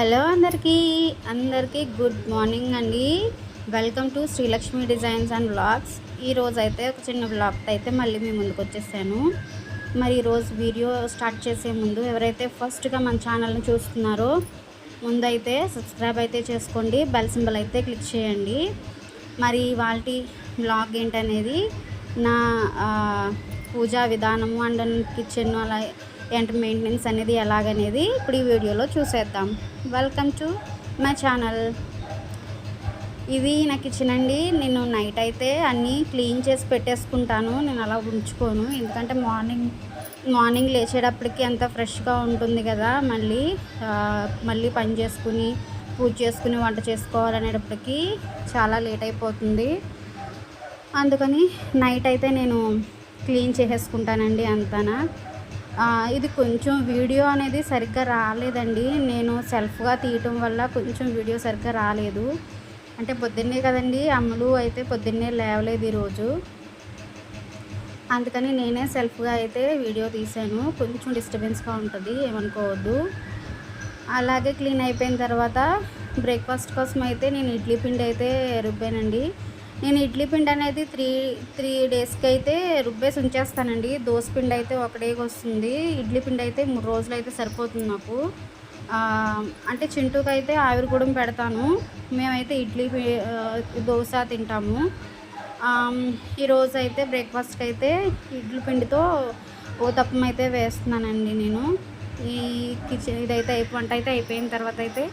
Hello అందరికీ అందరికీ good morning అండి. Welcome to Srilakshmi designs and blogs ఈరోజు అయితే ఒక చిన్న బ్లాగ్ అయితే మళ్ళీ మీ ముందుకు వచ్చేసాను. మరి ఈరోజు వీడియో స్టార్ట్ చేసే ముందు ఎవరైతే ఫస్ట్గా మన ఛానల్ని చూస్తున్నారో ముందైతే సబ్స్క్రైబ్ అయితే చేసుకోండి బెల్ సింబల్ అయితే క్లిక్ చేయండి. మరి వాళ్ళ బ్లాగ్ ఏంటనేది నా పూజా విధానము అండ్ కిచెన్ అలా ఏంటి మెయింటెనెన్స్ అనేది ఎలాగనేది ఇప్పుడు ఈ వీడియోలో చూసేద్దాం. వెల్కమ్ టు మై ఛానల్ ఇది నా కిచెన్ అండి. నేను నైట్ అయితే అన్నీ క్లీన్ చేసి పెట్టేసుకుంటాను. నేను అలా ఉంచుకోను. ఎందుకంటే మార్నింగ్ మార్నింగ్ లేచేటప్పటికి అంత ఫ్రెష్గా ఉంటుంది కదా. మళ్ళీ మళ్ళీ పని చేసుకుని పూజ చేసుకుని వంట చేసుకోవాలనేటప్పటికి చాలా లేట్ అయిపోతుంది. అందుకని నైట్ అయితే నేను క్లీన్ చేసేసుకుంటానండి అంతనా. ఇది కొంచెం వీడియో అనేది సరిగ్గా రాలేదండి. నేను సెల్ఫ్గా తీయటం వల్ల కొంచెం వీడియో సరిగ్గా రాలేదు. అంటే పొద్దున్నే కదండి అమ్ములు అయితే పొద్దున్నే లేవలేదు ఈరోజు. అందుకని నేనే సెల్ఫ్గా అయితే వీడియో తీశాను. కొంచెం డిస్టర్బెన్స్గా ఉంటుంది ఏమనుకోవద్దు. అలాగే క్లీన్ అయిపోయిన తర్వాత బ్రేక్ఫాస్ట్ కోసం అయితే నేను ఇడ్లీ పిండి అయితే రుబ్బానండి. నేను ఇడ్లీ పిండి అనేది త్రీ త్రీ డేస్కి అయితే రుబ్బేసి ఉంచేస్తానండి. దోశ పిండి అయితే ఒక డేకి వస్తుంది. ఇడ్లీ పిండి అయితే మూడు రోజులు అయితే సరిపోతుంది నాకు. అంటే చింటూకి అయితే ఆవిరి కూడా పెడతాను. మేమైతే ఇడ్లీ పి- దోశ తింటాము. ఈరోజు అయితే బ్రేక్ఫాస్ట్కి అయితే ఇడ్లీ పిండితో ఊతప్పం అయితే వేస్తున్నానండి నేను. ఈ కిచెన్ ఇదైతే వంట అయితే అయిపోయిన తర్వాత అయితే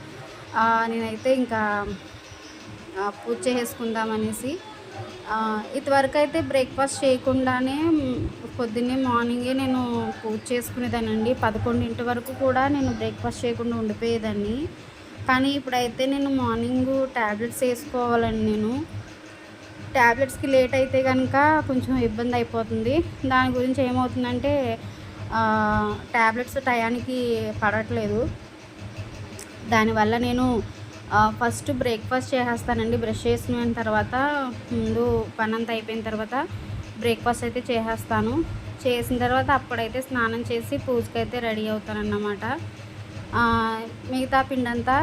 నేనైతే ఇంకా పూజ చేసుకుందామనేసి. అనేసి ఇదివరకు అయితే బ్రేక్ఫాస్ట్ చేయకుండానే పొద్దున్నే మార్నింగే నేను పూజ చేసుకునేదానండి పదకొండింటి వరకు కూడా నేను బ్రేక్ఫాస్ట్ చేయకుండా ఉండిపోయేదాన్ని. కానీ ఇప్పుడైతే నేను మార్నింగ్ ట్యాబ్లెట్స్ వేసుకోవాలండి నేను. ట్యాబ్లెట్స్కి లేట్ అయితే కనుక కొంచెం ఇబ్బంది అయిపోతుంది. దాని గురించి ఏమవుతుందంటే ట్యాబ్లెట్స్ టయానికి పడట్లేదు. దానివల్ల నేను ఫస్ట్ బ్రేక్ఫాస్ట్ చేసేస్తానండి. బ్రష్ చేసిన తర్వాత ముందు పని అంతా అయిపోయిన తర్వాత బ్రేక్ఫాస్ట్ అయితే చేసేస్తాను. చేసిన తర్వాత అప్పుడైతే స్నానం చేసి పూజకి అయితే రెడీ అవుతానన్నమాట. మిగతా పిండంతా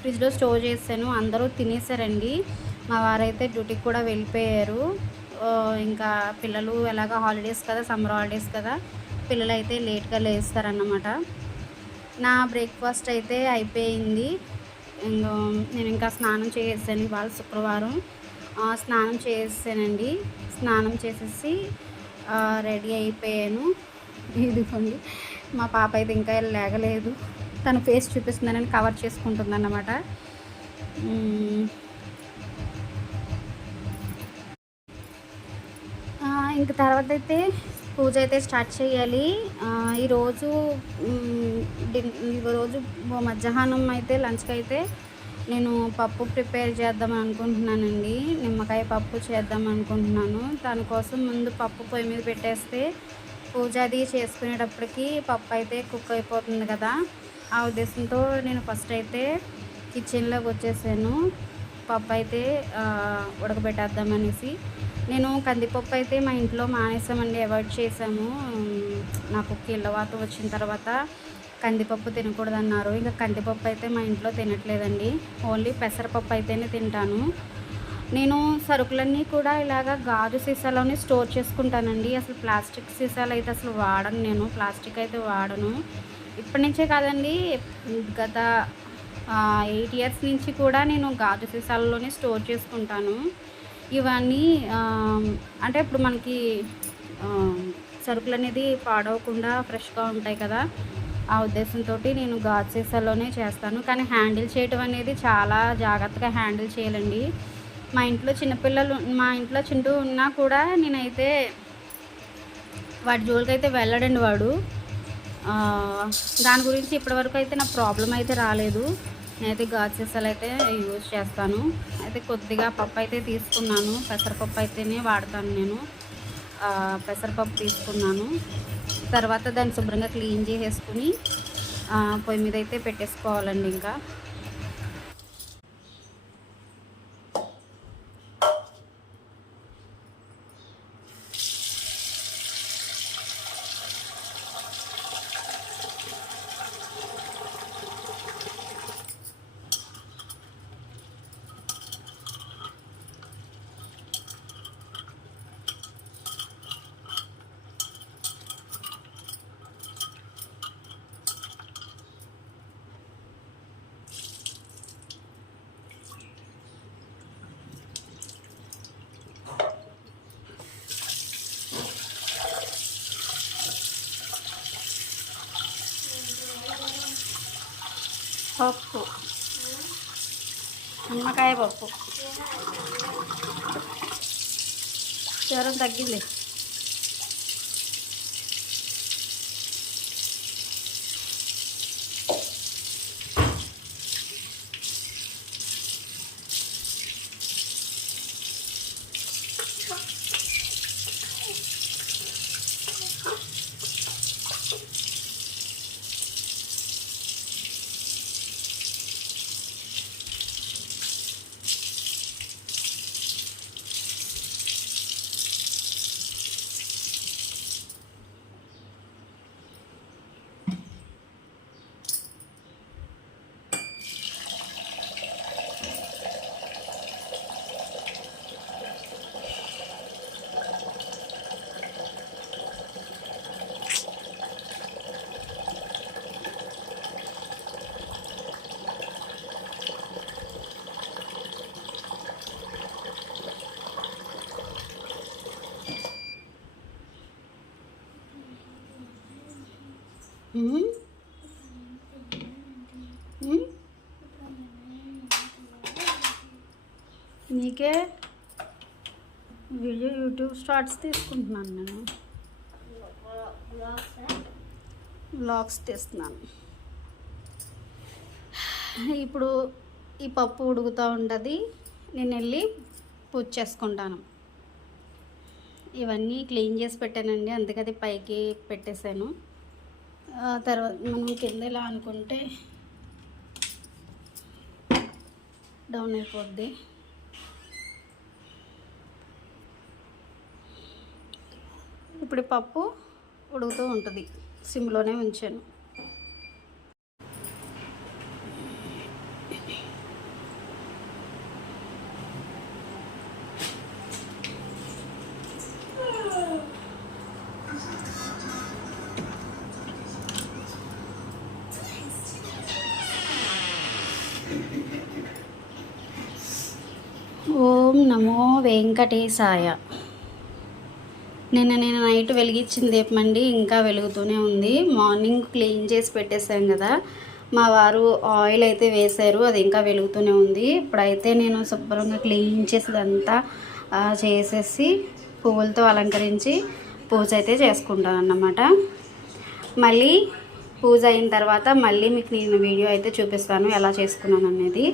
ఫ్రిడ్జ్లో స్టోర్ చేశాను. అందరూ తినేసారండి. మా వారైతే డ్యూటీకి కూడా వెళ్ళిపోయారు. ఇంకా పిల్లలు ఎలాగ హాలిడేస్ కదా సమ్మర్ హాలిడేస్ కదా పిల్లలు అయితే లేట్గా లేస్తారన్నమాట. నా బ్రేక్ఫాస్ట్ అయితే అయిపోయింది. నేను ఇంకా స్నానం చేసేసాను ఇవాళ శుక్రవారం. స్నానం చేసేసానండి. స్నానం చేసేసి రెడీ అయిపోయాను. ఇదిగోండి. మా పాప అయితే ఇంకా లేగలేదు. తన ఫేస్ చూపిస్తుందని కవర్ చేసుకుంటుంది అన్నమాట ఇంక తర్వాత అయితే పూజ అయితే స్టార్ట్ చేయాలి. ఈరోజు ఈరోజు మధ్యాహ్నం అయితే లంచ్కి అయితే నేను పప్పు ప్రిపేర్ చేద్దాం అనుకుంటున్నానండి. నిమ్మకాయ పప్పు చేద్దాం అనుకుంటున్నాను. దానికోసం ముందు పప్పు పొయ్యి మీద పెట్టేస్తే పూజ అది చేసుకునేటప్పటికి పప్పు అయితే కుక్ అయిపోతుంది కదా. ఆ ఉద్దేశంతో నేను ఫస్ట్ అయితే కిచెన్లోకి వచ్చేసాను. పప్పు అయితే ఉడకబెట్టేద్దామనేసి నేను కందిపప్పు అయితే మా ఇంట్లో మానేసామండి అవాయిడ్ చేసాము. నాకు కీళ్ళవాత వచ్చిన తర్వాత కందిపప్పు తినకూడదన్నారు. ఇంకా కందిపప్పు అయితే మా ఇంట్లో తినట్లేదండి. ఓన్లీ పెసరపప్పు అయితేనే తింటాను. నేను సరుకులన్నీ కూడా ఇలాగ గాజు సీసాలోనే స్టోర్ చేసుకుంటానండి. అసలు ప్లాస్టిక్ సీసాలు అయితే అసలు వాడను నేను. ప్లాస్టిక్ అయితే వాడను. ఇప్పటి నుంచే కాదండి గత ఎయిట్ ఇయర్స్ నుంచి కూడా నేను గాజు సీసాలలోనే స్టోర్ చేసుకుంటాను. ఇవన్నీ అంటే ఇప్పుడు మనకి సరుకులు అనేది పాడవకుండా ఫ్రెష్గా ఉంటాయి కదా. ఆ ఉద్దేశంతో నేను గాజు సీసాలోనే చేస్తాను. కానీ హ్యాండిల్ చేయటం అనేది చాలా జాగ్రత్తగా హ్యాండిల్ చేయాలండి. మా ఇంట్లో చిన్నపిల్లలు మా ఇంట్లో చింటూ ఉన్నా కూడా నేనైతే వాడి జోలికి అయితే వెళ్ళడండి వాడు. దాని గురించి ఇప్పటివరకు అయితే నా ప్రాబ్లం అయితే రాలేదు. నేనైతే గాజు అయితే యూజ్ చేస్తాను. అయితే కొద్దిగా పప్పు అయితే తీసుకున్నాను. పెసరపప్పు అయితేనే వాడతాను నేను. పెసరపప్పు తీసుకున్నాను. తర్వాత దాన్ని శుభ్రంగా క్లీన్ చేసేసుకుని పొయ్యి మీద అయితే పెట్టేసుకోవాలండి ఇంకా. పప్పు నిమ్మకాయ పప్పు జ్వరం తగ్గింది ఉమ్. నీకే వీడియో యూట్యూబ్ స్టార్ట్స్ తీసుకుంటున్నాను నేను. బ్లాగ్స్ తీస్తున్నాను. ఇప్పుడు ఈ పప్పు ఉడుకుతూ ఉంటుంది నేను వెళ్ళి పూజ చేసుకుంటాను. ఇవన్నీ క్లీన్ చేసి పెట్టానండి. అందుకది పైకి పెట్టేశాను. తర్వాత మనం కింద ఇలా అనుకుంటే డౌన్ అయిపోద్ది. ఇప్పుడు పప్పు ఉడుకుతూ ఉంటుంది. సిమ్లోనే ఉంచాను. వెంకటేశాయ. నిన్న నేను నైట్ వెలిగించిన దీపమండి ఇంకా వెలుగుతూనే ఉంది. మార్నింగ్ క్లీన్ చేసి పెట్టేశాం కదా. మా వారు ఆయిల్ అయితే వేశారు. అది ఇంకా వెలుగుతూనే ఉంది. ఇప్పుడైతే నేను శుభ్రంగా క్లీన్ చేసేదంతా చేసేసి పువ్వులతో అలంకరించి పూజ అయితే చేసుకుంటాను అన్నమాట. మళ్ళీ పూజ అయిన తర్వాత మళ్ళీ మీకు నేను వీడియో అయితే చూపిస్తాను. ఎలా చేసుకున్నాను అనేది.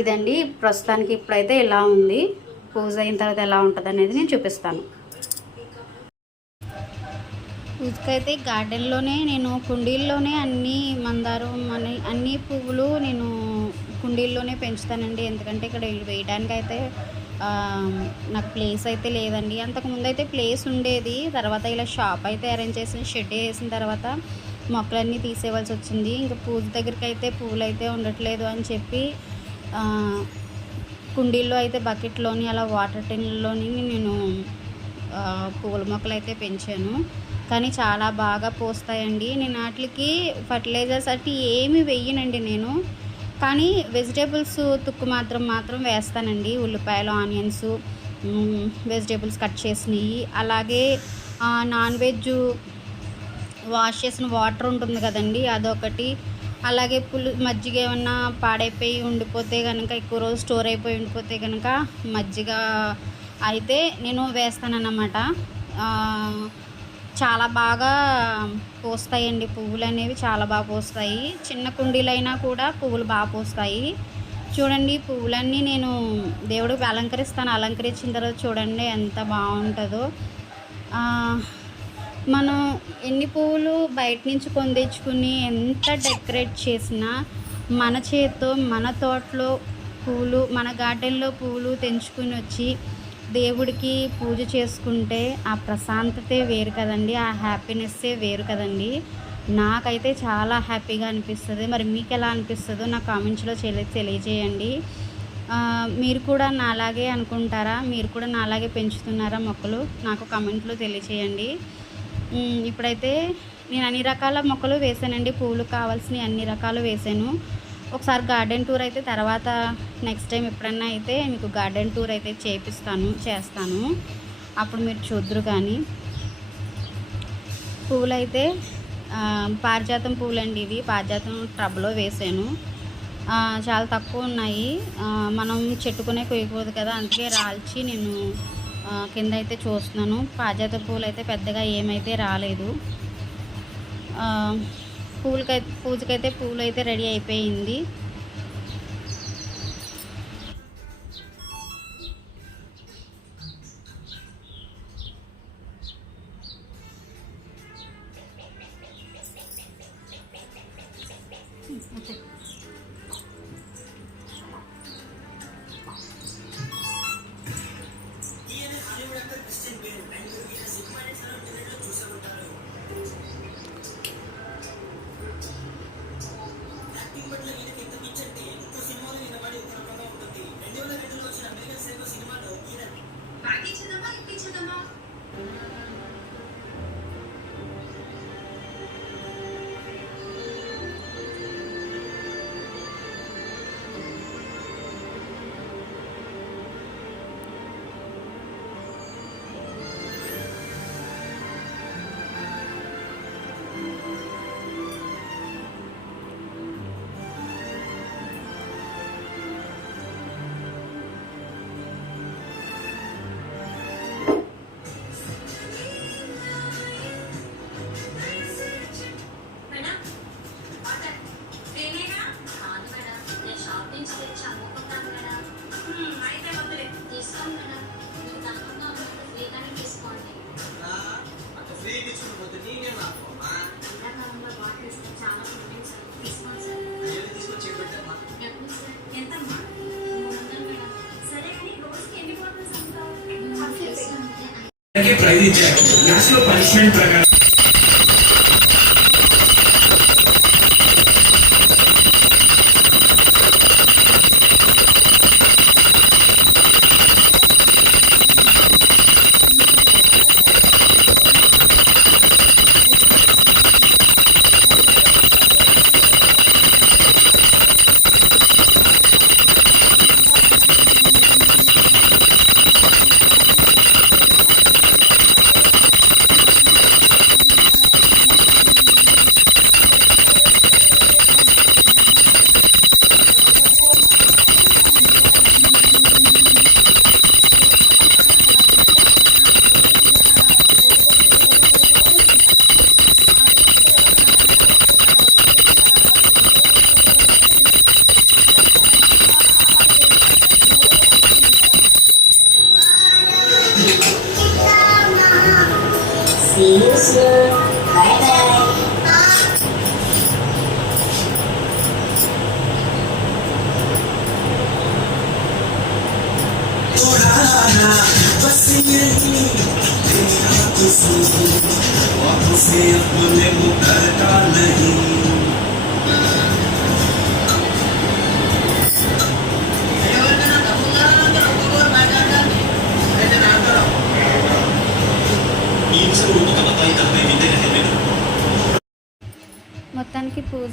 ఇదండి. ప్రస్తుతానికి ఇప్పుడైతే ఇలా ఉంది పూజ అయిన తర్వాత ఎలా ఉంటుంది అనేది నేను చూపిస్తాను. పూజకైతే గార్డెన్లోనే నేను కుండీల్లోనే అన్ని మందారం అని అన్ని పువ్వులు నేను కుండీల్లోనే పెంచుతానండి. ఎందుకంటే ఇక్కడ వేయడానికి అయితే నాకు ప్లేస్ అయితే లేదండి. అంతకుముందు అయితే ప్లేస్ ఉండేది. తర్వాత ఇలా షాప్ అయితే అరేంజ్ చేసిన షెడ్ వేసిన తర్వాత మొక్కలన్నీ తీసేవలసి వచ్చింది. ఇంకా పూజ దగ్గరికి అయితే పువ్వులు అయితే ఉండట్లేదు అని చెప్పి కుండీల్లో అయితే బకెట్లోని అలా వాటర్ టిన్లోని నేను పూల మొక్కలు అయితే పెంచాను. కానీ చాలా బాగా పోస్తాయండి. నేను వాటికి ఫర్టిలైజర్స్ అట్టి ఏమి వెయ్యనండి నేను. కానీ వెజిటేబుల్స్ తుక్కు మాత్రం మాత్రం వేస్తానండి. ఉల్లిపాయలు ఆనియన్స్ వెజిటేబుల్స్ కట్ చేసినవి. అలాగే నాన్ వెజ్ వాష్ చేసిన వాటర్ ఉంటుంది కదండి అదొకటి. అలాగే పులు మజ్జిగ ఏమన్నా పాడైపోయి ఉండిపోతే కనుక ఎక్కువ రోజు స్టోర్ అయిపోయి ఉండిపోతే కనుక మజ్జిగ అయితే నేను వేస్తానన్నమాట. చాలా బాగా పోస్తాయండి పువ్వులు అనేవి చాలా బాగా పోస్తాయి. చిన్న కుండీలైనా కూడా పువ్వులు బాగా పోస్తాయి. చూడండి పువ్వులన్నీ నేను దేవుడికి అలంకరిస్తాను. అలంకరించిన తర్వాత చూడండి ఎంత బాగుంటుందో. మనం ఎన్ని పువ్వులు బయట నుంచి కొని తెచ్చుకుని ఎంత డెకరేట్ చేసినా మన చేతితో మన తోటలో పువ్వులు మన గార్డెన్లో పువ్వులు తెంచుకుని వచ్చి దేవుడికి పూజ చేసుకుంటే ఆ ప్రశాంతతే వేరు కదండి ఆ హ్యాపీనెస్సే వేరు కదండి. నాకైతే చాలా హ్యాపీగా అనిపిస్తుంది. మరి మీకు ఎలా అనిపిస్తుందో నా కామెంట్స్లో తెలియ తెలియజేయండి. మీరు కూడా నాలాగే అనుకుంటారా? మీరు కూడా నాలాగే పెంచుతున్నారా మొక్కలు? నాకు కామెంట్లో తెలియచేయండి ఇప్పుడైతే నేను అన్ని రకాల మొక్కలు వేసానండి. పూలు కావాల్సినవి అన్ని రకాలు వేసాను. ఒకసారి గార్డెన్ టూర్ అయితే తర్వాత నెక్స్ట్ టైం ఎప్పుడన్నా అయితే మీకు గార్డెన్ టూర్ అయితే చేపిస్తాను చేస్తాను. అప్పుడు మీరు చూద్దరు కానీ. పువ్వులు అయితే పారిజాతం పూలండి ఇవి. పారిజాతం ట్రబ్లో వేసాను. చాలా తక్కువ ఉన్నాయి. మనం చెట్టుకునే కొయ్యకూడదు కదా. అందుకే రాల్చి నేను కింద అయితే చూస్తున్నాను. పాజాత పూలు అయితే పెద్దగా ఏమైతే రాలేదు. పూలకైతే పూజకైతే పూలు అయితే రెడీ అయిపోయింది. అలాగే ప్రయత్నించారు లాస్ట్ లో పనిష్మెంట్ ప్రకారం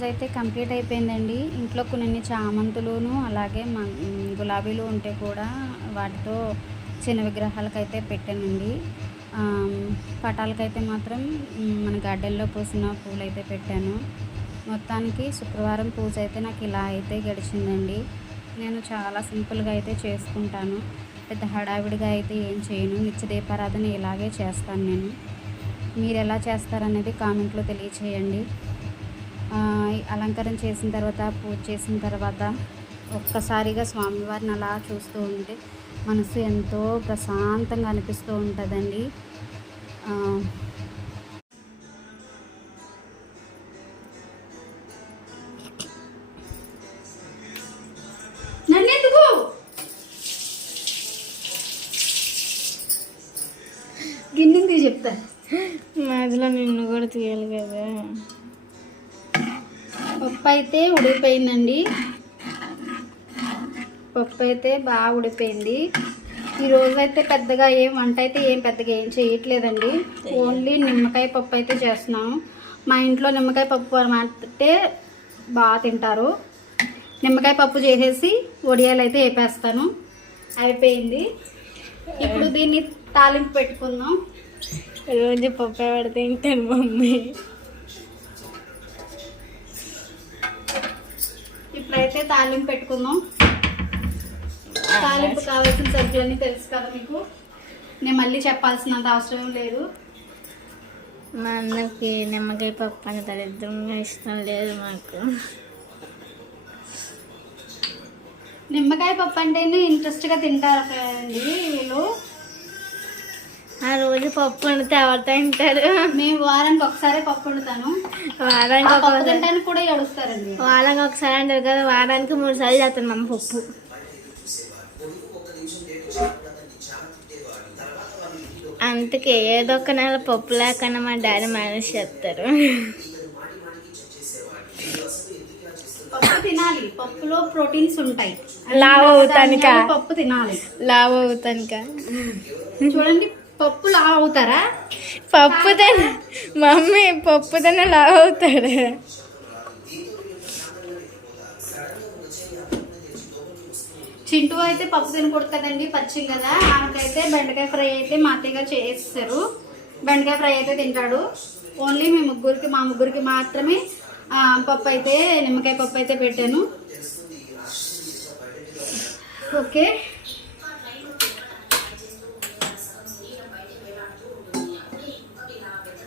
అయితే కంప్లీట్ అయిపోయిందండి. ఇంట్లో కొన్ని చామంతులును అలాగే గులాబీలు ఉంటే కూడా వాటితో చిన్న విగ్రహాలకైతే పెట్టానండి. పటాలకైతే మాత్రం మన గార్డెన్లో పూసిన పూలు అయితే పెట్టాను. మొత్తానికి శుక్రవారం పూజ అయితే నాకు ఇలా అయితే గడిచిందండి. నేను చాలా సింపుల్గా అయితే చేసుకుంటాను. పెద్ద హడావిడిగా అయితే ఏం చేయను. నిత్య దీపారాధన ఇలాగే చేస్తాను నేను. మీరు ఎలా చేస్తారనేది కామెంట్లో తెలియచేయండి. అలంకరణ చేసిన తర్వాత పూజ చేసిన తర్వాత ఒక్కసారిగా స్వామివారిని అలా చూస్తూ ఉంటే మనసు ఎంతో ప్రశాంతంగా అనిపిస్తూ ఉంటుందండి. అయితే ఉడికిపోయిందండి. పప్పు అయితే బాగా ఉడిపోయింది ఈ రోజు అయితే పెద్దగా ఏం వంట అయితే ఏం పెద్దగా ఏం చేయట్లేదండి. ఓన్లీ నిమ్మకాయ పప్పు అయితే చేస్తున్నాం. మా ఇంట్లో నిమ్మకాయ పప్పు అంటే బాగా తింటారు. నిమ్మకాయ పప్పు చేసేసి వడియాలు అయితే వేపేస్తాను. అయిపోయింది. ఇప్పుడు దీన్ని తాలింపు పెట్టుకుందాం. రోజు పప్పు పెడితే తింటాను మమ్మీ. తాలింపు పెట్టుకుందాం. తాలింపు కావాల్సిన సరుకులన్నీ తెలుసు కదా మీకు. నేను మళ్ళీ చెప్పాల్సినంత అవసరం లేదు. మా అన్నకి నిమ్మకాయ పప్పు అని దరిద్రంగా ఇష్టం లేదు మాకు. నిమ్మకాయ పప్పు అంటేనే ఇంట్రెస్ట్గా తింటారు కదండి వీళ్ళు ఆ రోజు పప్పు వండితే ఎవరు తింటారు? మేము వారానికి ఒకసారి పప్పు వండుతాను. వారానికి పప్పు ఒకసారి తింటానికి కూడా ఏడుస్తారండి. వారానికి ఒకసారి అంటారు కదా వారానికి మూడు సార్లు చేస్తాను మమ్మ పప్పు. అందుకే ఏదో ఒక నెల పప్పు లేకుండా మా డాడీ మేనేజ్ చేస్తారు. పప్పు తినాలి. పప్పులో ప్రోటీన్స్ ఉంటాయి. లావు అవుతానికా? పప్పు తినాలి. లావ్ అవుతానుక? చూడండి పప్పు లావు అవుతారా పప్పు తిన మమ్మీ పప్పు తిన లావ్ అవుతాడు చింటూ అయితే పప్పు తినకూడదు కదండి పచ్చి కదా. ఆమెకైతే బెండకాయ ఫ్రై అయితే మా చేస్తారు బెండకాయ ఫ్రై అయితే తింటాడు. ఓన్లీ మీ ముగ్గురికి మా ముగ్గురికి మాత్రమే పప్పు అయితే నిమ్మకాయ పప్పు అయితే పెట్టాను. ఓకే.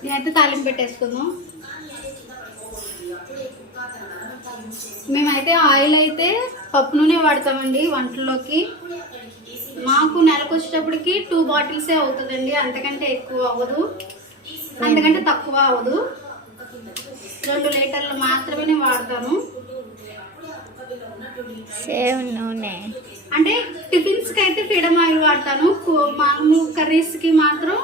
నేనైతే తాలింపు పెట్టేసుకుందాం. మేమైతే ఆయిల్ అయితే పప్పు నూనె వాడతామండి వంటల్లోకి మాకు నెలకు వచ్చేటప్పటికి టూ బాటిల్సే అవుతుందండి అంతకంటే ఎక్కువ అవ్వదు. అంతకంటే తక్కువ అవ్వదు. రెండు లీటర్లు మాత్రమే నేను వాడతాను. సేవ్ నూనె. అంటే టిఫిన్స్కి అయితే ఫ్రీడమ్ ఆయిల్ వాడతాను. మామూలు కర్రీస్కి మాత్రం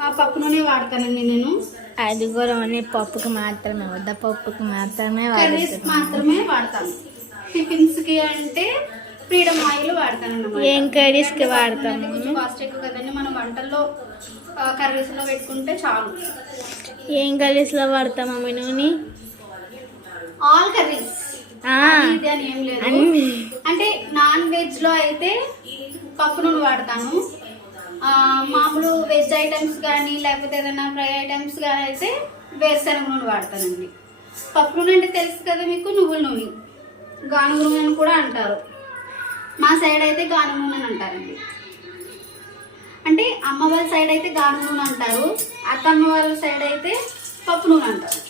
ఆ, పప్పు నూనె వాడతానండి నేను. అది కూడా ఓన్లీ పప్పుకి మాత్రమే వద్ద పప్పుకి మాత్రమే కర్రీస్ వాడుతాను మాత్రమే వాడతాను. టిఫిన్స్కి అంటే ఫ్రీడమ్ ఆయిల్ వాడతాను. ఏం కర్రీస్కి వాడతాము? కొంచెం కాస్ట్ ఎక్కువ కదండి మనం వంటల్లో కర్రీస్లో పెట్టుకుంటే చాలు. ఏం కర్రీస్లో వాడతాం మమ్మీ నూనె ఆల్ కర్రీస్. అని ఏం లేదు. అంటే నాన్ వెజ్లో అయితే పప్పు నూనె వాడతాను. మామూలు వెజ్ ఐటమ్స్ కానీ లేకపోతే ఏదైనా ఫ్రై ఐటమ్స్ కానీ అయితే వేరుశనగ నూనె వాడతానండి. పప్పు నూనె అంటే తెలుసు కదా మీకు నువ్వుల నూనె. గానుగ నూనె అని కూడా అంటారు. మా సైడ్ అయితే గానుగ నూనె అని అంటారండి. అంటే అమ్మ వాళ్ళ సైడ్ అయితే గానుగ నూనె అంటారు. అత్తమ్మ వాళ్ళ సైడ్ అయితే పప్పు నూనె అంటారు.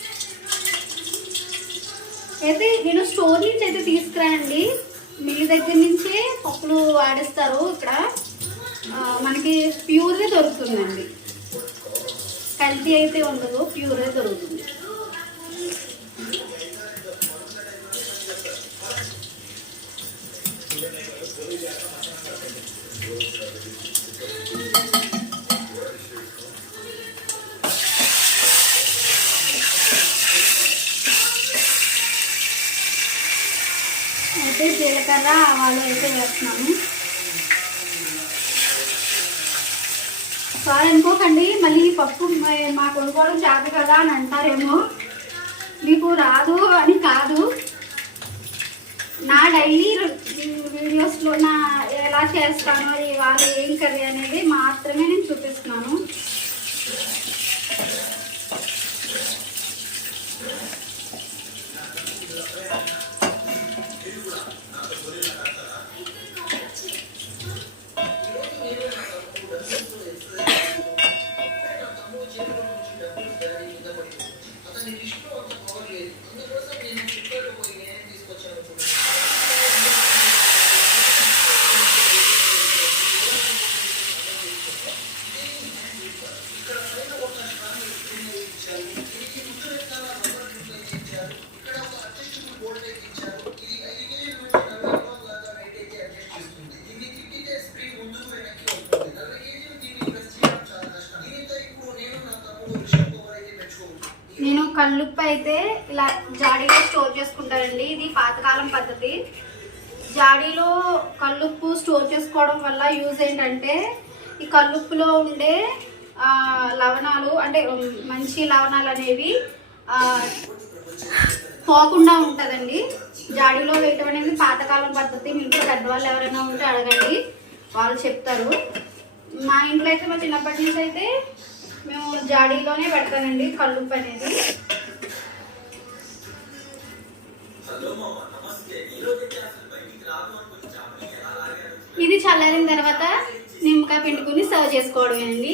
అయితే నేను స్టోర్ నుంచి అయితే తీసుకురానండి. మిల్లు దగ్గర నుంచే పప్పులు వాడిస్తారు ఇక్కడ. మనకి ప్యూరే దొరుకుతుందండి. కల్తీ అయితే ఉండదు ప్యూరే దొరుకుతుంది. అయితే జీలకర్ర ఆవాలు అయితే వేస్తున్నాము సార్ అనుకోకండి మళ్ళీ పప్పు మా మాకు చేత కదా అని అంటారేమో. మీకు రాదు అని కాదు. నా డైలీ వీడియోస్లో నా ఎలా చేస్తాను ఇవాళ ఏం కర్రీ అనేది మాత్రమే నేను చూపిస్తున్నాను. ఈ ఉండే లవణాలు అంటే మంచి లవణాలు అనేవి పోకుండా ఉంటుందండి. జాడీలో వేయటం అనేది పాతకాలం పద్ధతి. మీ ఇంట్లో పెద్దవాళ్ళు ఎవరైనా ఉంటే అడగండి. వాళ్ళు చెప్తారు. మా ఇంట్లో అయితే మా చిన్నప్పటి నుంచి అయితే మేము జాడీలోనే పెడతానండి కళ్ళుప్పు అనేది. ఇది చల్లారిన తర్వాత నిమ్మకాయ పిండుకుని సర్వ్ చేసుకోవడమే అండి.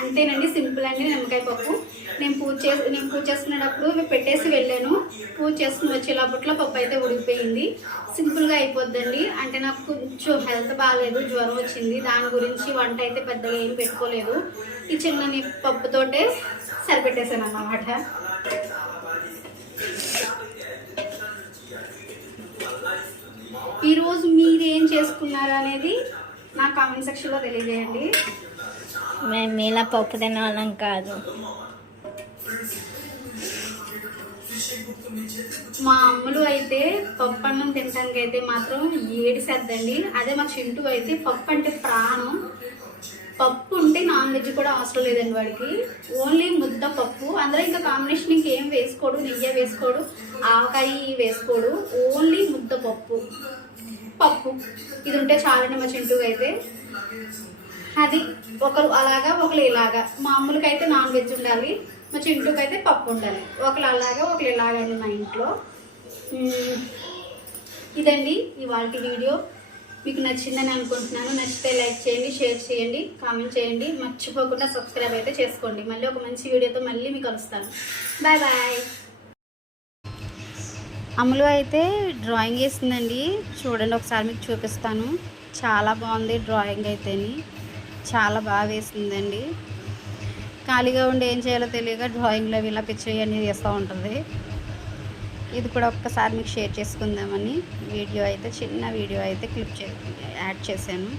అంతేనండి సింపుల్ అండి నిమ్మకాయ పప్పు. నేను పూజ చేసి నేను పూజ చేసుకునేటప్పుడు పెట్టేసి వెళ్ళాను. పూజ చేసుకుని వచ్చేటప్పట్లో పప్పు అయితే ఉడికిపోయింది. సింపుల్గా అయిపోద్దండి. అంటే నాకు కొంచెం హెల్త్ బాగాలేదు జ్వరం వచ్చింది. దాని గురించి వంట అయితే పెద్దగా ఏం పెట్టుకోలేదు. ఈ చిన్న పప్పుతోటే సరిపెట్టేశాను అన్నమాట. ఈరోజు మీరు ఏం చేసుకున్నారు అనేది నా కామెంట్ సెక్షన్లో తెలియజేయండి. మేము మీలా పప్పు తినే వాళ్ళం కాదు. మా అమ్మలు అయితే పప్పు అన్నం తినడానికి అయితే మాత్రం ఏడిసేద్దండి. అదే మా చింటూ అయితే పప్పు అంటే ప్రాణం. పప్పు ఉంటే నాన్ వెజ్ కూడా అవసరం లేదండి వాడికి. ఓన్లీ ముద్ద పప్పు. అందులో ఇంకా కాంబినేషన్ ఇంకేం వేసుకోడు నెయ్యి వేసుకోడు ఆవకాయ వేసుకోడు. ఓన్లీ ముద్ద పప్పు. పప్పు. ఇది ఉంటే చాలండి మా చింటూకి అయితే. అది ఒకరు అలాగా ఒకరు ఇలాగా. మామూలుగా అయితే నాన్ వెజ్ ఉండాలి. మా చింటూకి అయితే పప్పు ఉండాలి. ఒకరు అలాగా ఒకరు ఇలాగండి మా ఇంట్లో. ఇదండి ఇవాళ వీడియో. మీకు నచ్చిందని అనుకుంటున్నాను. నచ్చితే లైక్ చేయండి షేర్ చేయండి కామెంట్ చేయండి. మర్చిపోకుండా సబ్స్క్రైబ్ అయితే చేసుకోండి. మళ్ళీ ఒక మంచి వీడియోతో మళ్ళీ మీకు కలుస్తాను. Bye bye. అమలు అయితే డ్రాయింగ్ వేసిందండి. చూడండి ఒకసారి మీకు చూపిస్తాను. చాలా బాగుంది డ్రాయింగ్ అయితేని. చాలా బాగా వేసిందండి. ఖాళీగా ఉండి ఏం చేయాలో తెలియక డ్రాయింగ్లో ఇలా పిక్చర్ అనేది వేస్తూ ఉంటుంది. ఇది కూడా ఒక్కసారి మీకు షేర్ చేసుకుందామని. వీడియో అయితే చిన్న వీడియో అయితే క్లిప్ చే యాడ్ చేశాను.